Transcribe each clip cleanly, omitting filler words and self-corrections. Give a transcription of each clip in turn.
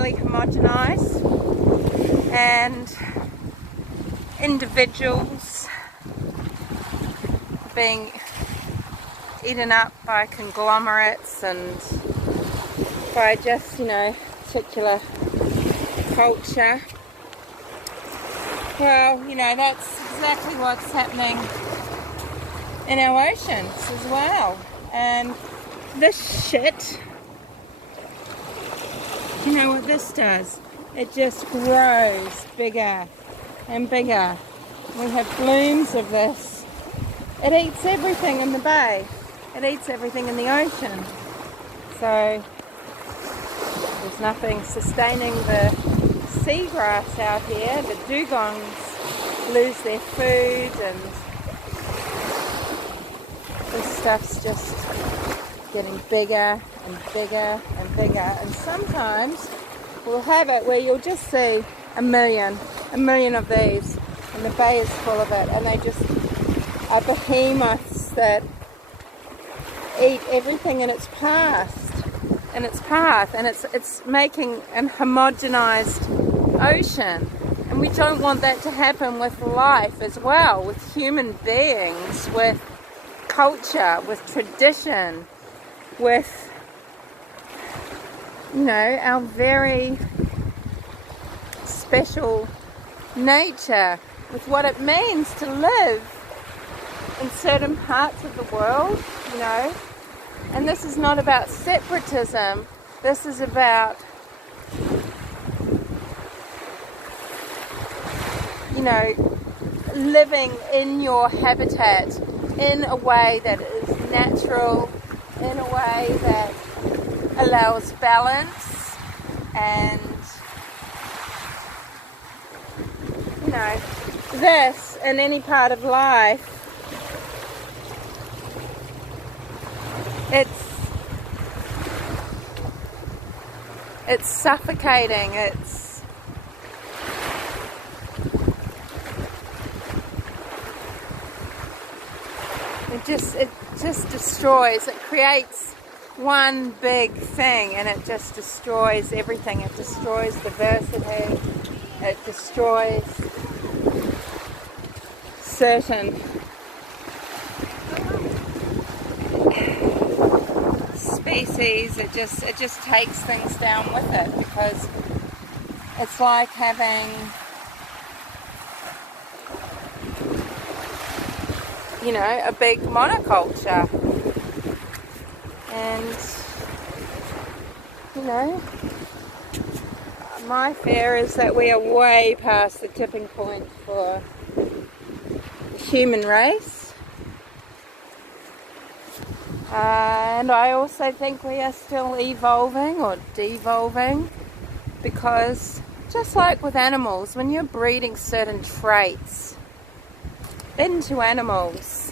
really homogenized, and individuals being eaten up by conglomerates and by just, you know, particular culture. Well, you know, that's exactly what's happening in our oceans as well. And this shit, you know what this does? It just grows bigger and bigger. We have blooms of this. It eats everything in the bay. It eats everything in the ocean. So there's nothing sustaining the seagrass out here. The dugongs lose their food, and this stuff's just getting bigger and bigger and bigger. And sometimes we'll have it where you'll just see a million of these, and the bay is full of it, and they just are behemoths that eat everything in its path, and it's making an homogenized ocean. And we don't want that to happen with life as well, with human beings, with culture, with tradition, with, you know, our very special nature, with what it means to live in certain parts of the world, you know. And this is not about separatism. This is about, you know, living in your habitat in a way that is natural, in a way that allows balance, and, you know, this in any part of life, it's suffocating. It just destroys. It creates one big thing, and it just destroys everything. It destroys diversity. It destroys certain species. It just takes things down with it, because it's like having, you know, a big monoculture. And, you know, my fear is that we are way past the tipping point for the human race. And I also think we are still evolving or devolving, because just like with animals, when you're breeding certain traits into animals,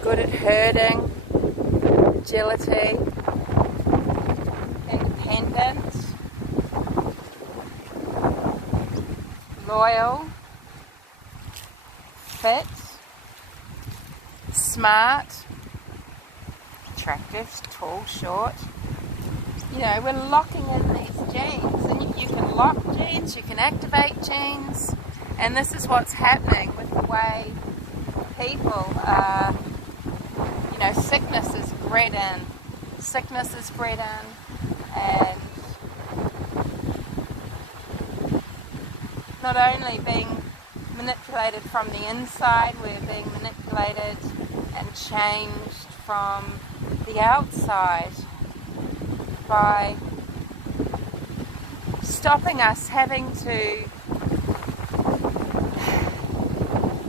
good at herding, agility, independent, loyal, fit, smart, attractive, tall, short. You know, we're locking in these genes, and you can lock genes, you can activate genes, and this is what's happening with the way people are, you know, sickness is bred in, and not only being manipulated from the inside, we're being manipulated and changed from the outside by stopping us having to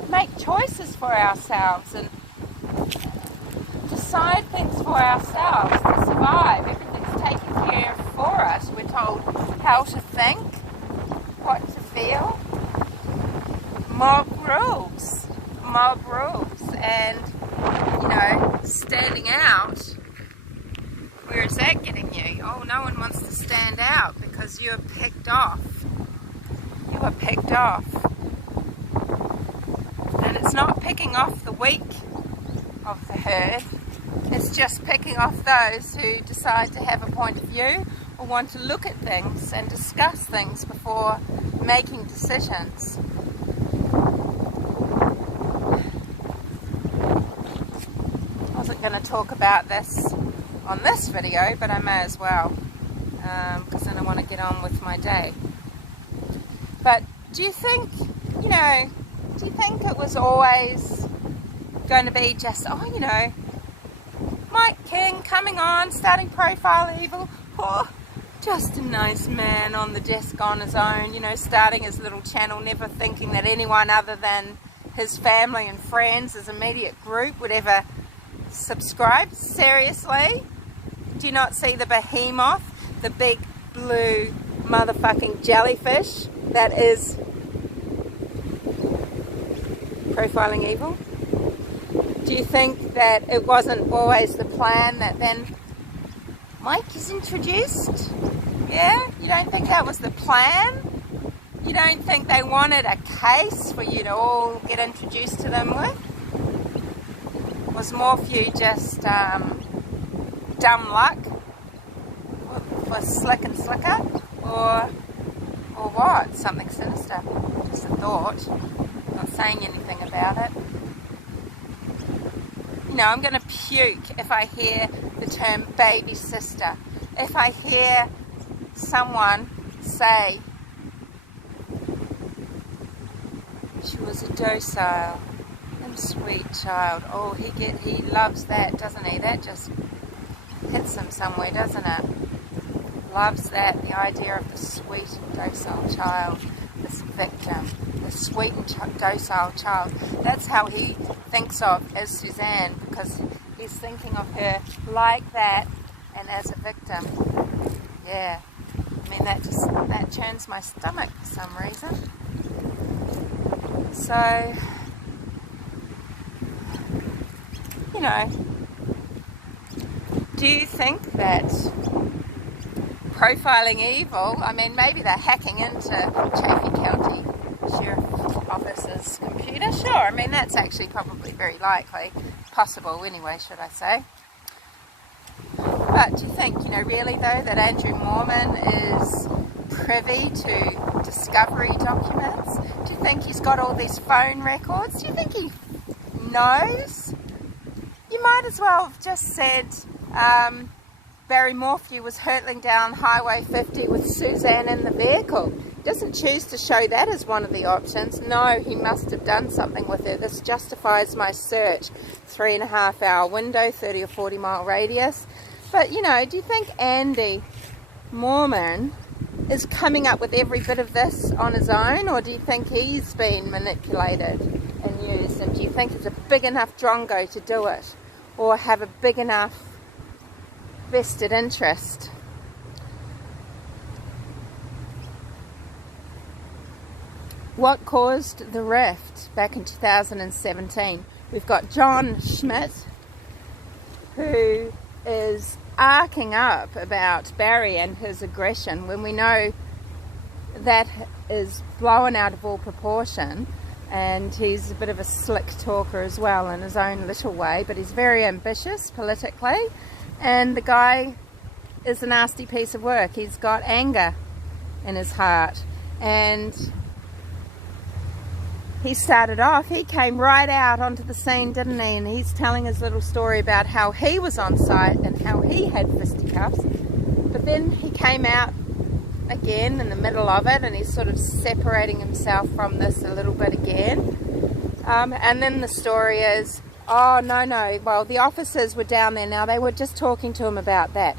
make choices for ourselves and decide things for ourselves to survive. Everything's taken care of for us. We're told how to think, what to feel. Mob rules, and, you know, standing out. Where is that getting you? Oh, no one wants to stand out because you're picked off. You are picked off. And it's not picking off the weak of the herd. It's just picking off those who decide to have a point of view or want to look at things and discuss things before making decisions. I wasn't going to talk about this on this video, but I may as well, because then I want to get on with my day. But do you think, you know, do you think it was always going to be just, oh, you know, Mike King coming on, starting Profile Evil, oh, just a nice man on the desk on his own, you know, starting his little channel, never thinking that anyone other than his family and friends, his immediate group, would ever subscribe? Seriously? Do you not see the behemoth, the big blue motherfucking jellyfish that is Profiling Evil? Do you think that it wasn't always the plan that then Mike is introduced? Yeah? You don't think that was the plan? You don't think they wanted a case for you to all get introduced to them with? Was Morphew just dumb luck for Slick and Slicker? Or what? Something sinister? Just a thought. Not saying anything about it. You know, I'm going to puke if I hear the term baby sister. If I hear someone say she was a docile and sweet child. Oh, he loves that, doesn't he? That just hits him somewhere, doesn't it? Loves that, the idea of the sweet and docile child, this victim, the sweet and docile child. That's how he thinks of as Suzanne, because he's thinking of her like that and as a victim. Yeah, I mean that churns my stomach for some reason. So, you know, do you think that Profiling Evil, I mean, maybe they're hacking into Chaffey County Sheriff Office's computer? Sure, I mean, that's actually probably very likely. Possible anyway, should I say. But do you think, you know, really though, that Andrew Moorman is privy to discovery documents? Do you think he's got all these phone records? Do you think he knows? You might as well have just said Barry Morphew was hurtling down Highway 50 with Suzanne in the vehicle. He doesn't choose to show that as one of the options. No, he must have done something with it. This justifies my search. 3.5 hour window, 30 or 40 mile radius. But, you know, do you think Andy Moorman is coming up with every bit of this on his own, or do you think he's been manipulated and used? And do you think he's a big enough drongo to do it, or have a big enough vested interest? What caused the rift back in 2017? We've got John Schmidt, who is arcing up about Barry and his aggression when we know that is blown out of all proportion, and he's a bit of a slick talker as well in his own little way, but he's very ambitious politically, and the guy is a nasty piece of work. He's got anger in his heart, and he started off, he came right out onto the scene, didn't he? And he's telling his little story about how he was on site and how he had fisticuffs. But then he came out again in the middle of it, and he's sort of separating himself from this a little bit again. And then the story is, oh, no, well, the officers were down there now. They were just talking to him about that.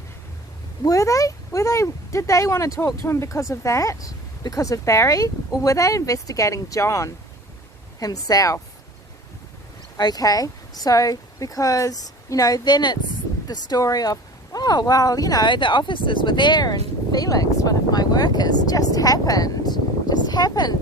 Were they? Did they want to talk to him because of that? Because of Barry? Or were they investigating John himself? Okay, so because, you know, then it's the story of, oh, well, you know, the officers were there and Felix, one of my workers, just happened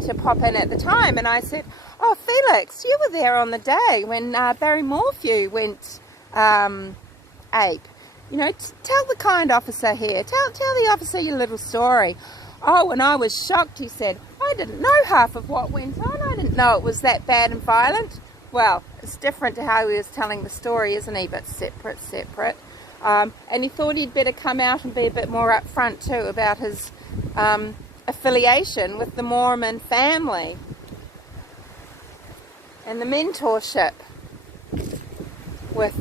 to pop in at the time, and I said, oh, Felix, you were there on the day when Barry Morphew went ape. You know, tell the kind officer here, tell the officer your little story. Oh, and I was shocked, he said. I didn't know half of what went on. I didn't know it was that bad and violent. well, it's different to how he was telling the story, isn't he? But separate. And he thought he'd better come out and be a bit more upfront too about his affiliation with the Moorman family and the mentorship with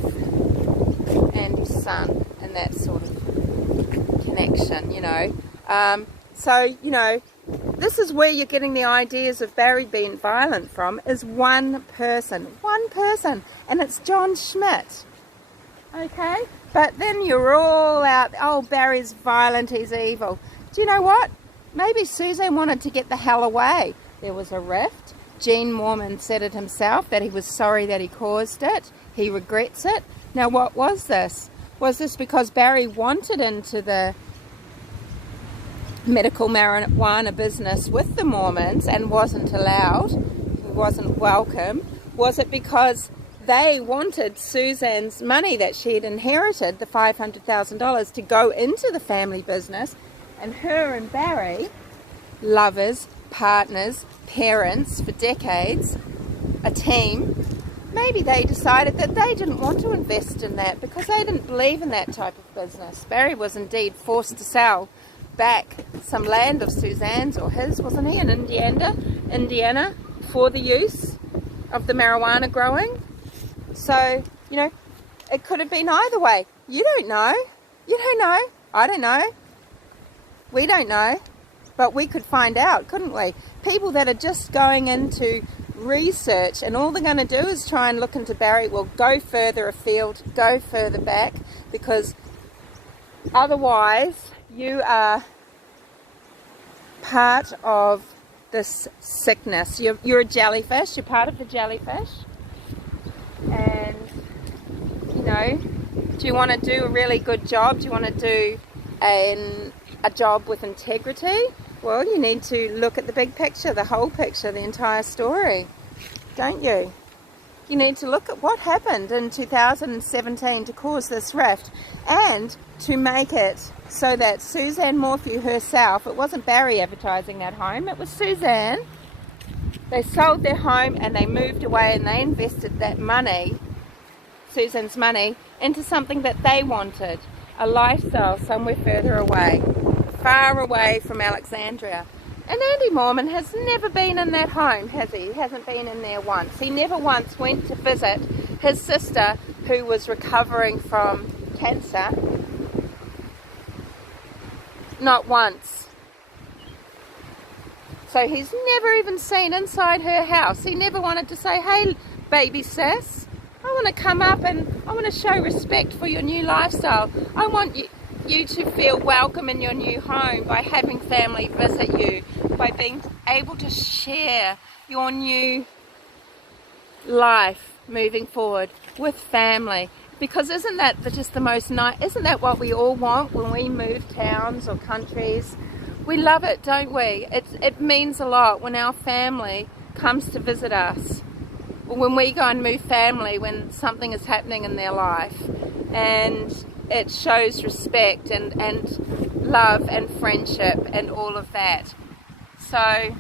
Andy's son and that sort of connection, you know. So, you know, this is where you're getting the ideas of Barry being violent from, is one person, and it's John Schmidt, okay? But then you're all out, oh, Barry's violent, he's evil. Do you know what? Maybe Suzanne wanted to get the hell away. There was a rift. Gene Moorman said it himself, that he was sorry that he caused it. He regrets it. Now, what was this? Was this because Barry wanted into the medical marijuana business with the Moormans and wasn't allowed? He wasn't welcome? Was it because they wanted Suzanne's money that she had inherited, the $500,000, to go into the family business, and her and Barry, lovers, partners, parents for decades, a team, maybe they decided that they didn't want to invest in that because they didn't believe in that type of business. Barry was indeed forced to sell back some land of Suzanne's or his, wasn't he, in Indiana for the use of the marijuana growing. So, you know, it could have been either way. You don't know. You don't know. I don't know. We don't know. But we could find out, couldn't we? People that are just going into research and all they're going to do is try and look into Barry, will go further afield, go further back, because otherwise you are part of this sickness. You're a jellyfish. You're part of the jellyfish. And, you know, do you want to do a really good job? Do you want to do a job with integrity? Well, you need to look at the big picture, the whole picture, the entire story, don't you? You need to look at what happened in 2017 to cause this rift and to make it so that Suzanne Morphew herself, it wasn't Barry advertising that home, it was Suzanne. They sold their home and they moved away and they invested that money, Suzanne's money, into something that they wanted, a lifestyle somewhere further away, far away from Alexandria. And Andy Moorman has never been in that home, has he? He hasn't been in there once. He never once went to visit his sister who was recovering from cancer. Not once. So he's never even seen inside her house. He never wanted to say, hey, baby sis, I want to come up and I want to show respect for your new lifestyle. I want you to feel welcome in your new home by having family visit you, by being able to share your new life moving forward with family. Because isn't that just the most nice, isn't that what we all want when we move towns or countries? We love it, don't we? It means a lot when our family comes to visit us, or when we go and move family when something is happening in their life, and it shows respect and love and friendship and all of that. So,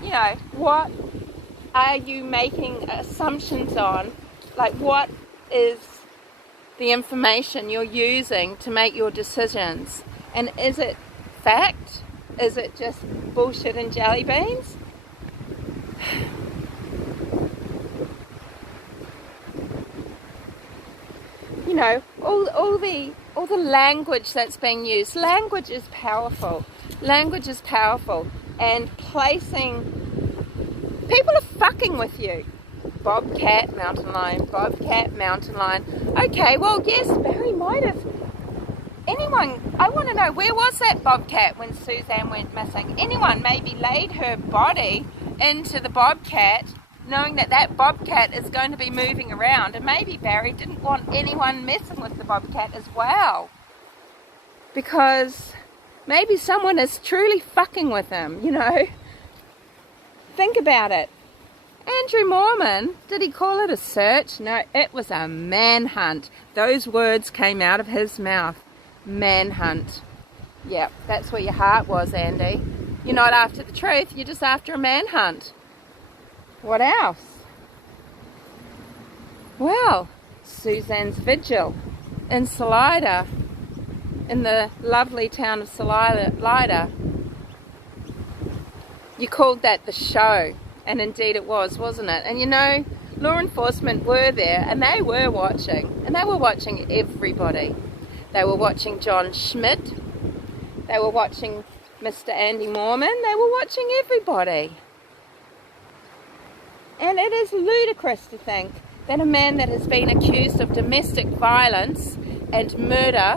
you know, what are you making assumptions on? Like, what is the information you're using to make your decisions? And is it fact? Is it just bullshit and jelly beans? You know, all the language that's being used. Language is powerful. Language is powerful. And placing... people are fucking with you. Bobcat, mountain lion. Bobcat, mountain lion. Okay, well, yes, Barry might have... anyone, I want to know, where was that bobcat when Suzanne went missing? Anyone maybe laid her body into the bobcat, knowing that that bobcat is going to be moving around, and maybe Barry didn't want anyone messing with the bobcat as well, because maybe someone is truly fucking with him, you know. Think about it. Andrew Moorman, did he call it a search? No, it was a manhunt. Those words came out of his mouth. Manhunt. Yep, that's where your heart was, Andy. You're not after the truth, you're just after a manhunt. What else? Well, Suzanne's vigil in Salida, in the lovely town of Salida. You called that the show, and indeed it was, wasn't it? And you know, law enforcement were there, and they were watching, and they were watching everybody. They were watching John Schmidt, they were watching Mr. Andy Moorman, they were watching everybody. And it is ludicrous to think that a man that has been accused of domestic violence and murder,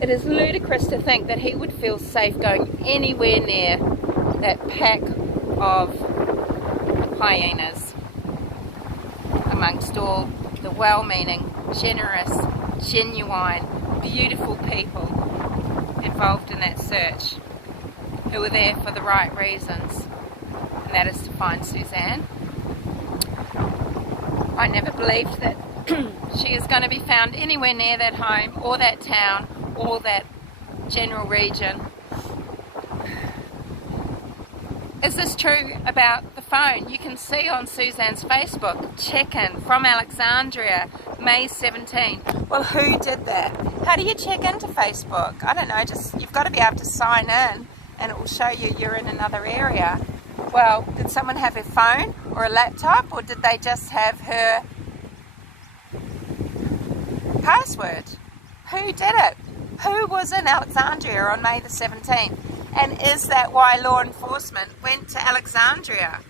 it is ludicrous to think that he would feel safe going anywhere near that pack of hyenas amongst all the well-meaning, generous, genuine, beautiful people involved in that search who were there for the right reasons, and that is to find Suzanne. I never believed that she is going to be found anywhere near that home or that town or that general region. Is this true about the phone? You can see on Suzanne's Facebook, check-in from Alexandria, May 17. Well, who did that? How do you check into Facebook? I don't know, just you've got to be able to sign in and it will show you you're in another area. Well, did someone have her phone or a laptop, or did they just have her password? Who did it? Who was in Alexandria on May the 17th? And is that why law enforcement went to Alexandria?